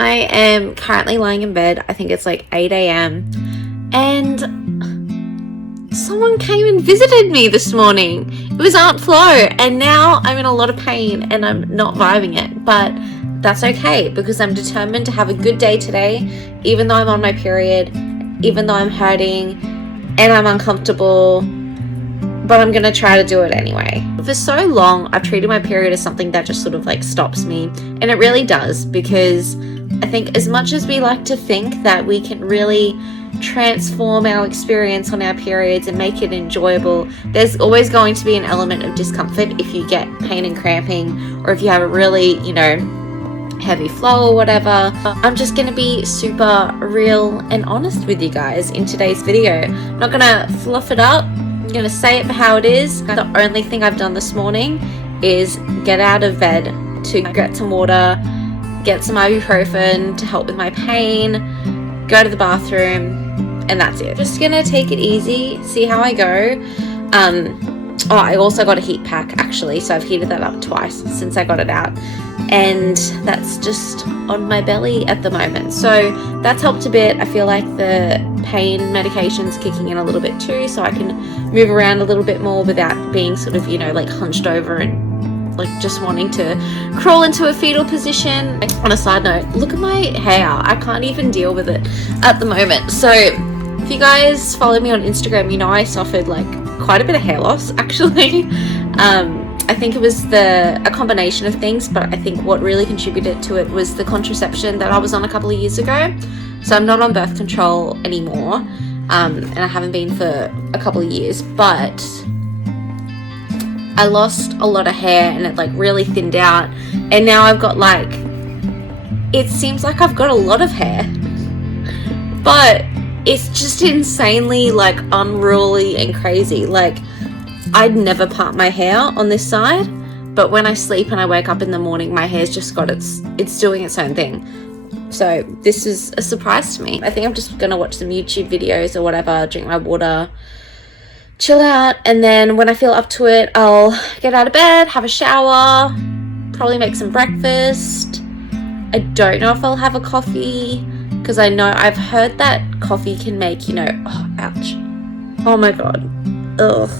I am currently lying in bed. I think it's like 8 a.m. and someone came and visited me this morning. It was Aunt Flo, and now I'm in a lot of pain and I'm not vibing it, but that's okay because I'm determined to have a good day today, even though I'm on my period, even though I'm hurting and I'm uncomfortable, but I'm gonna try to do it anyway. For so long, I've treated my period as something that just sort of like stops me, and it really does, because I think as much as we like to think that we can really transform our experience on our periods and make it enjoyable, there's always going to be an element of discomfort if you get pain and cramping, or if you have a really, heavy flow or whatever. I'm just gonna be super real and honest with you guys in today's video. I'm not gonna fluff it up. I'm gonna say it for how it is. The only thing I've done this morning is get out of bed to get some water, get some ibuprofen to help with my pain, go to the bathroom, and that's it. Just gonna take it easy, see how I go. I also got a heat pack actually, so I've heated that up twice since I got it out, and that's just on my belly at the moment, so that's helped a bit. I feel like the pain medication's kicking in a little bit too, so I can move around a little bit more without being sort of like hunched over and like just wanting to crawl into a fetal position. On a side note, look at my hair. I can't even deal with it at the moment. So if you guys follow me on Instagram, I suffered like quite a bit of hair loss actually. I think it was a combination of things, but I think what really contributed to it was the contraception that I was on a couple of years ago. So I'm not on birth control anymore, and I haven't been for a couple of years, but I lost a lot of hair and it like really thinned out, and now I've got it seems like I've got a lot of hair, but it's just insanely unruly and crazy. I'd never part my hair on this side, but when I sleep and I wake up in the morning, my hair's just got it's doing its own thing. So this is a surprise to me. I think I'm just gonna watch some YouTube videos or whatever, drink my water, chill out, and then when I feel up to it, I'll get out of bed, have a shower, probably make some breakfast. I don't know if I'll have a coffee, because I know I've heard that coffee can make, ouch. Oh my god. Ugh.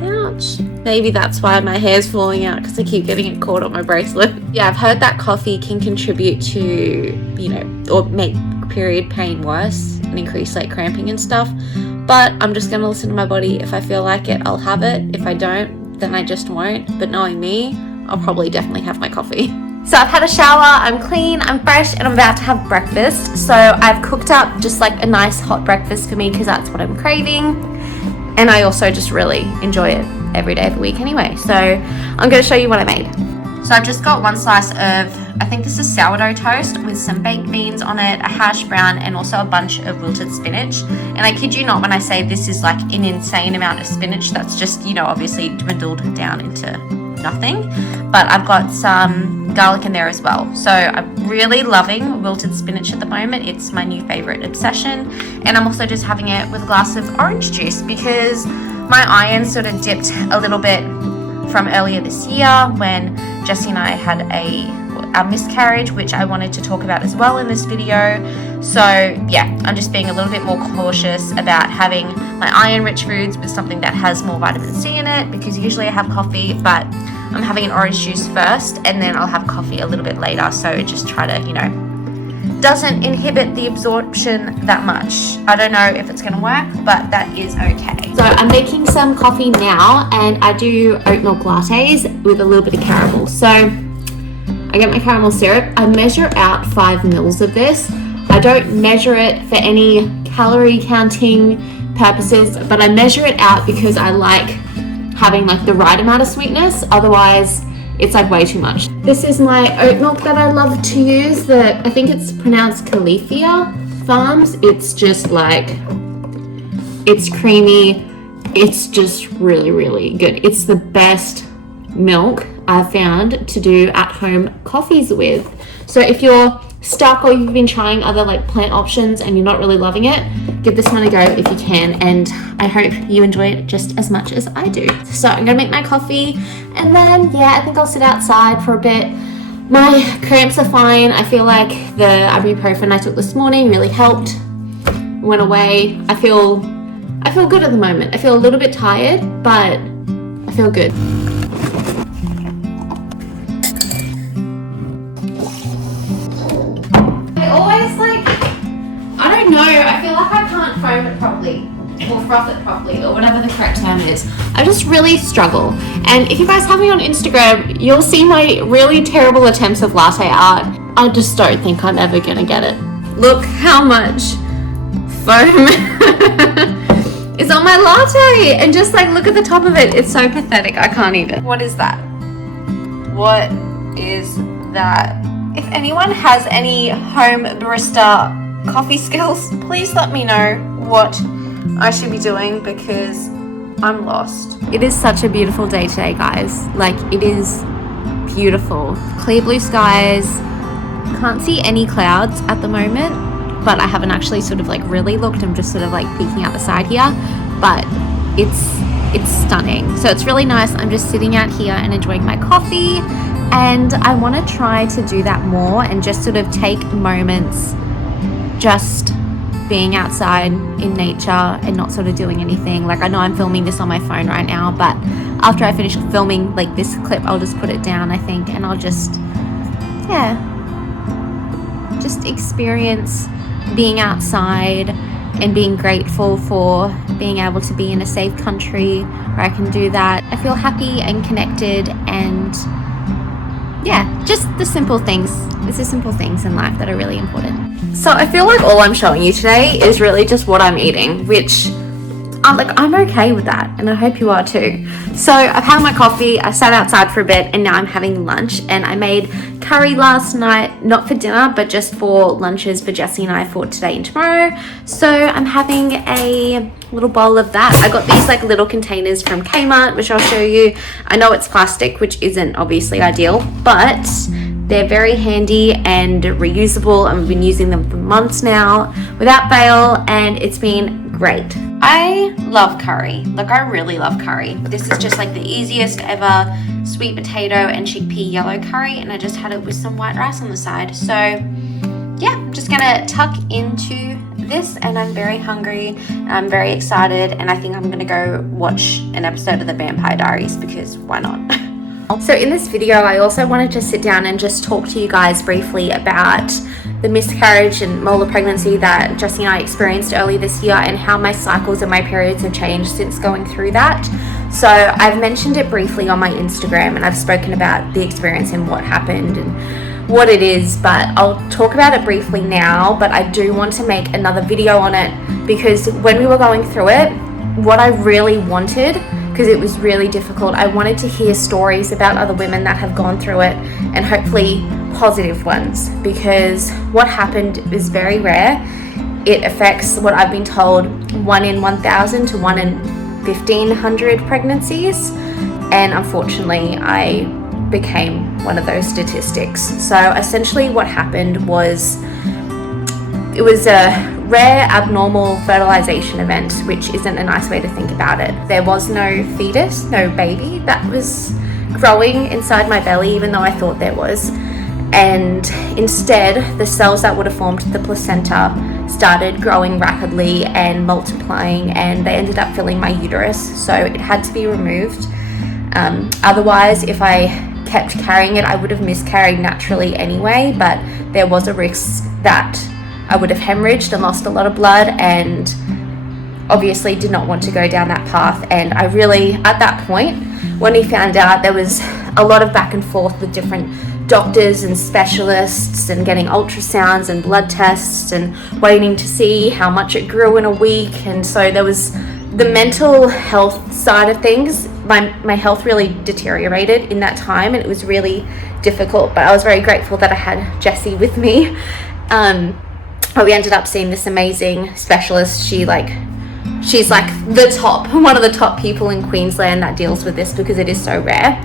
Ouch. Maybe that's why my hair's falling out, because I keep getting it caught on my bracelet. Yeah, I've heard that coffee can contribute to, or make period pain worse and increase cramping and stuff. But I'm just going to listen to my body. If I feel like it, I'll have it. If I don't, then I just won't. But knowing me, I'll probably definitely have my coffee. So I've had a shower, I'm clean, I'm fresh, and I'm about to have breakfast. So I've cooked up just a nice hot breakfast for me, because that's what I'm craving. And I also just really enjoy it every day of the week anyway. So I'm going to show you what I made. So I've just got one slice of, I think this is sourdough toast with some baked beans on it, a hash brown, and also a bunch of wilted spinach. And I kid you not when I say this is an insane amount of spinach. That's just, obviously dwindled down into nothing. But I've got some garlic in there as well. So I'm really loving wilted spinach at the moment. It's my new favorite obsession. And I'm also just having it with a glass of orange juice, because my iron sort of dipped a little bit from earlier this year when Jessie and I had a miscarriage, which I wanted to talk about as well in this video. So yeah, I'm just being a little bit more cautious about having my iron-rich foods with something that has more vitamin C in it, because usually I have coffee, but I'm having an orange juice first and then I'll have coffee a little bit later. So just try to, doesn't inhibit the absorption that much. I don't know if it's gonna work, but that is okay. So I'm making some coffee now, and I do oat milk lattes with a little bit of caramel. So I get my caramel syrup. I measure out 5 mils of this. I don't measure it for any calorie counting purposes, but I measure it out because I like having the right amount of sweetness. Otherwise it's way too much. This is my oat milk that I love to use. I think it's pronounced Califia Farms. It's just it's creamy. It's just really, really good. It's the best milk I've found to do at home coffees with. So if you're stuck or you've been trying other plant options and you're not really loving it, give this one a go if you can, and I hope you enjoy it just as much as I do. So I'm gonna make my coffee, and then I think I'll sit outside for a bit, My cramps are fine. I feel like the ibuprofen I took this morning really helped. Went away. I feel good at the moment. I feel a little bit tired, but I feel good. I always I don't know, I feel like I can't foam it properly or froth it properly or whatever the correct term is. I just really struggle. And if you guys have me on Instagram, you'll see my really terrible attempts of latte art. I just don't think I'm ever gonna get it. Look how much foam is on my latte, and just look at the top of it. It's so pathetic. I can't even. What is that? What is that? If anyone has any home barista coffee skills, please let me know what I should be doing, because I'm lost. It is such a beautiful day today, guys. It is beautiful. Clear blue skies. Can't see any clouds at the moment, but I haven't actually really looked. I'm just peeking out the side here, but it's stunning. So it's really nice. I'm just sitting out here and enjoying my coffee, and I want to try to do that more and just take moments just being outside in nature and not doing anything. I know I'm filming this on my phone right now, but after I finish filming this clip, I'll just put it down, I think, and I'll just experience being outside and being grateful for being able to be in a safe country where I can do that. I feel happy and connected, and just the simple things. It's the simple things in life that are really important. So I feel like all I'm showing you today is really just what I'm eating, which I'm okay with that, and I hope you are too. So I've had my coffee, I sat outside for a bit, and now I'm having lunch. And I made curry last night, not for dinner, but just for lunches for Jessie and I for today and tomorrow. So I'm having a little bowl of that. I got these little containers from Kmart, which I'll show you. I know it's plastic, which isn't obviously ideal, but they're very handy and reusable. I've been using them for months now without fail, and it's been great. I love curry. I really love curry. This is just the easiest ever sweet potato and chickpea yellow curry, and I just had it with some white rice on the side. So yeah, I'm just gonna tuck into this, and I'm very hungry, and I'm very excited, and I think I'm gonna go watch an episode of the Vampire Diaries, because why not? So in this video, I also wanted to sit down and just talk to you guys briefly about the miscarriage and molar pregnancy that Jessie and I experienced early this year, and how my cycles and my periods have changed since going through that. So I've mentioned it briefly on my Instagram, and I've spoken about the experience and what happened and what it is, but I'll talk about it briefly now. But I do want to make another video on it, because when we were going through it, what I really wanted, because it was really difficult, I wanted to hear stories about other women that have gone through it, and hopefully positive ones, because what happened is very rare. It affects, what I've been told, 1 in 1,000 to 1 in 1,500 pregnancies, and unfortunately I became one of those statistics. So essentially what happened was, it was a rare abnormal fertilization event, which isn't a nice way to think about it. There was no fetus, no baby that was growing inside my belly, even though I thought there was. And instead, the cells that would have formed the placenta started growing rapidly and multiplying, and they ended up filling my uterus, so it had to be removed. Otherwise, if I kept carrying it, I would have miscarried naturally anyway, but there was a risk that I would have hemorrhaged and lost a lot of blood, and obviously did not want to go down that path. And I really, at that point, when we found out, there was a lot of back and forth with different doctors and specialists, and getting ultrasounds and blood tests, and waiting to see how much it grew in a week. And so there was the mental health side of things. My health really deteriorated in that time, and it was really difficult, but I was very grateful that I had Jessie with me. But we ended up seeing this amazing specialist. She's the top, one of the top people in Queensland that deals with this, because it is so rare.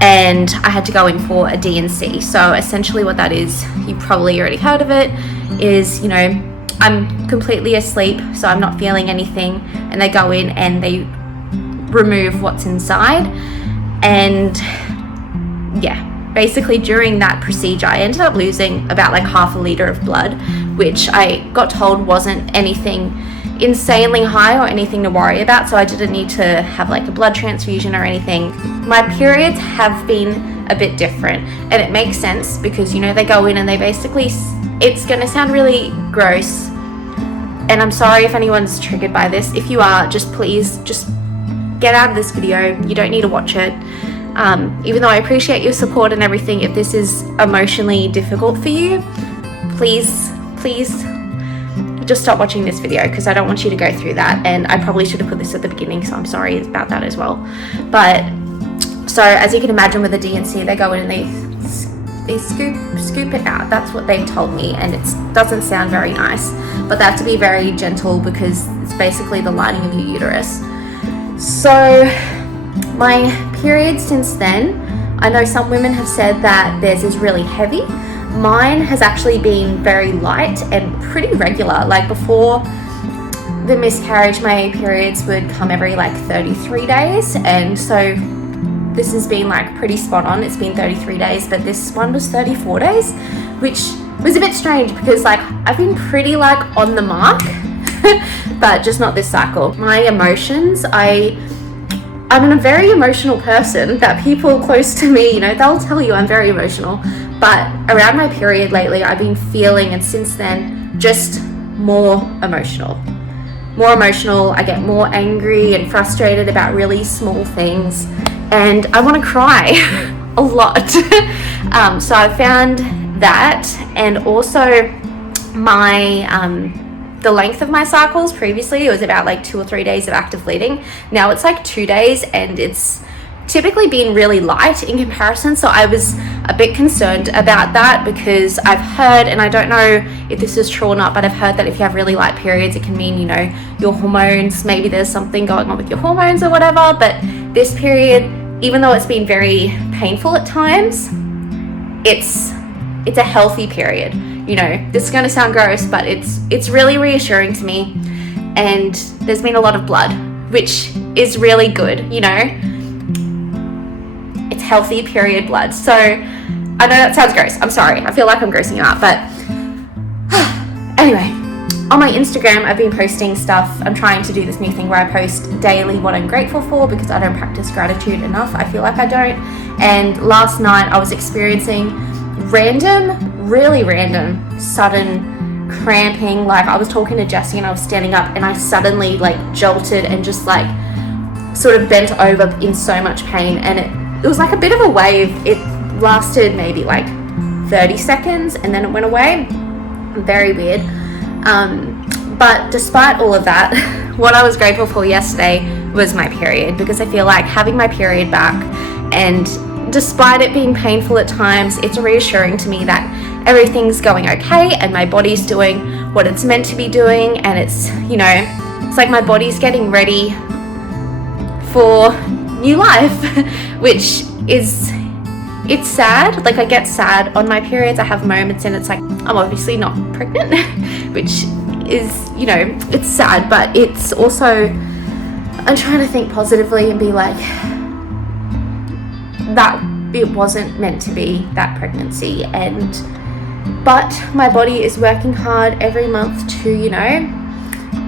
And I had to go in for a D&C. So essentially what that is, you probably already heard of it, is, I'm completely asleep, so I'm not feeling anything, and they go in and they remove what's inside. And yeah, basically during that procedure, I ended up losing about like half a liter of blood, which I got told wasn't anything insanely high or anything to worry about, so I didn't need to have like a blood transfusion or anything. My periods have been a bit different, and it makes sense because, you know, they go in and they basically, it's going to sound really gross, and I'm sorry if anyone's triggered by this. If you are, just please just get out of this video. You don't need to watch it. Even though I appreciate your support and everything, if this is emotionally difficult for you, please just stop watching this video, because I don't want you to go through that. And I probably should have put this at the beginning, so I'm sorry about that as well. But so as you can imagine, with the D&C, they go in and they scoop it out. That's what they told me, and it doesn't sound very nice, but they have to be very gentle because it's basically the lining of your uterus. So my period since then, I know some women have said that theirs is really heavy. Mine has actually been very light and pretty regular. Like before the miscarriage, my periods would come every like 33 days, and so this has been like pretty spot on. It's been 33 days, but this one was 34 days, which was a bit strange because like I've been pretty like on the mark, but just not this cycle. My emotions, I'm a very emotional person, that people close to me, you know, they'll tell you I'm very emotional, but around my period lately, I've been feeling, and since then, just more emotional. I get more angry and frustrated about really small things, and I want to cry a lot. So I found that, and also the length of my cycles. Previously it was about like 2 or 3 days of active bleeding. Now it's like 2 days, and it's typically been really light in comparison. So I was a bit concerned about that, because I've heard, and I don't know if this is true or not, but I've heard that if you have really light periods, it can mean, you know, your hormones, maybe there's something going on with your hormones or whatever. But this period, even though it's been very painful at times, it's a healthy period. You know, this is going to sound gross, but it's really reassuring to me. And there's been a lot of blood, which is really good, you know. It's healthy period blood. So I know that sounds gross. I'm sorry. I feel like I'm grossing you out. But anyway, on my Instagram, I've been posting stuff. I'm trying to do this new thing where I post daily what I'm grateful for, because I don't practice gratitude enough. I feel like I don't. And last night I was experiencing really random, sudden cramping. Like I was talking to Jessie and I was standing up, and I suddenly like jolted and just like sort of bent over in so much pain, and it was like a bit of a wave. It lasted maybe like 30 seconds and then it went away. Very weird. But despite all of that, what I was grateful for yesterday was my period, because I feel like having my period back, and despite it being painful at times, it's reassuring to me that everything's going okay and my body's doing what it's meant to be doing. And it's, you know, it's like my body's getting ready for new life, which is, it's sad. Like I get sad on my periods. I have moments, and it's like, I'm obviously not pregnant, which is, you know, it's sad, but it's also, I'm trying to think positively and be like, that it wasn't meant to be, that pregnancy. But my body is working hard every month to, you know,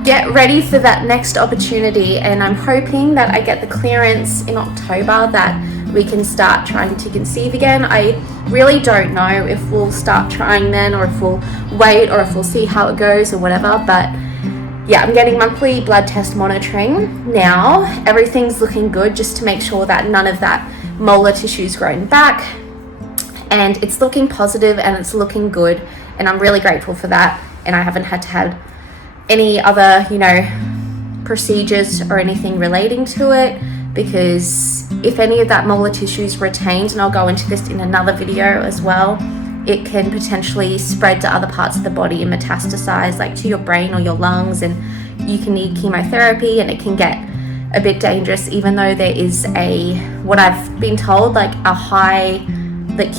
get ready for that next opportunity. And I'm hoping that I get the clearance in October, that we can start trying to conceive again. I really don't know if we'll start trying then, or if we'll wait, or if we'll see how it goes or whatever. But yeah, I'm getting monthly blood test monitoring now. Everything's looking good, just to make sure that none of that molar tissue's grown back, and it's looking positive and it's looking good, and I'm really grateful for that. And I haven't had to have any other, you know, procedures or anything relating to it, because if any of that molar tissue is retained, and I'll go into this in another video as well, it can potentially spread to other parts of the body and metastasize, like to your brain or your lungs, and you can need chemotherapy, and it can get a bit dangerous, even though there is what I've been told, like a high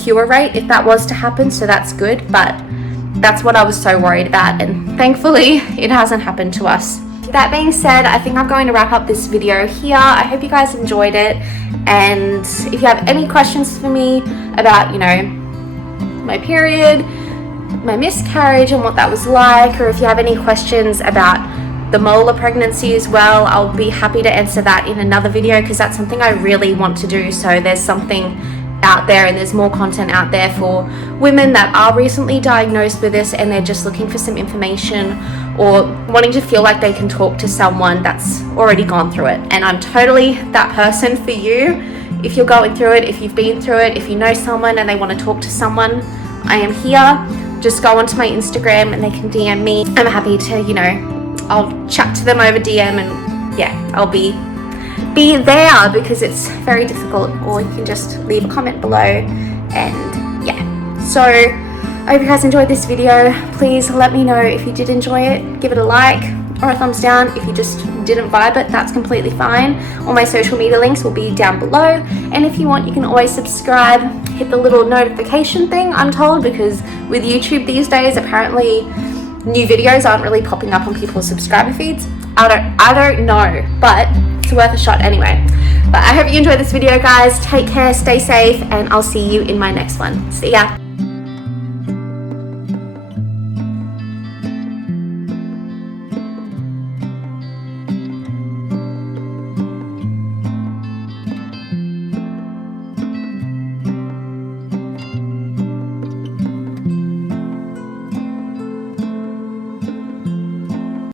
cure rate if that was to happen. So that's good, but that's what I was so worried about, and thankfully it hasn't happened to us. That being said, I think I'm going to wrap up this video here. I hope you guys enjoyed it, And if you have any questions for me about, you know, my period, my miscarriage and what that was like, or if you have any questions about the molar pregnancy as well, I'll be happy to answer that in another video, because that's something I really want to do. So there's something out there, and there's more content out there for women that are recently diagnosed with this and they're just looking for some information or wanting to feel like they can talk to someone that's already gone through it. And I'm totally that person for you. If you're going through it, if you've been through it, if you know someone and they want to talk to someone, I am here. Just go onto my Instagram and they can DM me. I'm happy to, you know, I'll chat to them over DM, and yeah, I'll be there, because it's very difficult. Or you can just leave a comment below. And yeah, so I hope you guys enjoyed this video. Please let me know if you did enjoy it. Give it a like or a thumbs down. If you just didn't vibe it, that's completely fine. All my social media links will be down below, and if you want, you can always subscribe, hit the little notification thing, I'm told, because with YouTube these days, apparently new videos aren't really popping up on people's subscriber feeds. I don't know, but it's worth a shot anyway. But I hope you enjoyed this video, guys. Take care, stay safe, and I'll see you in my next one. See ya.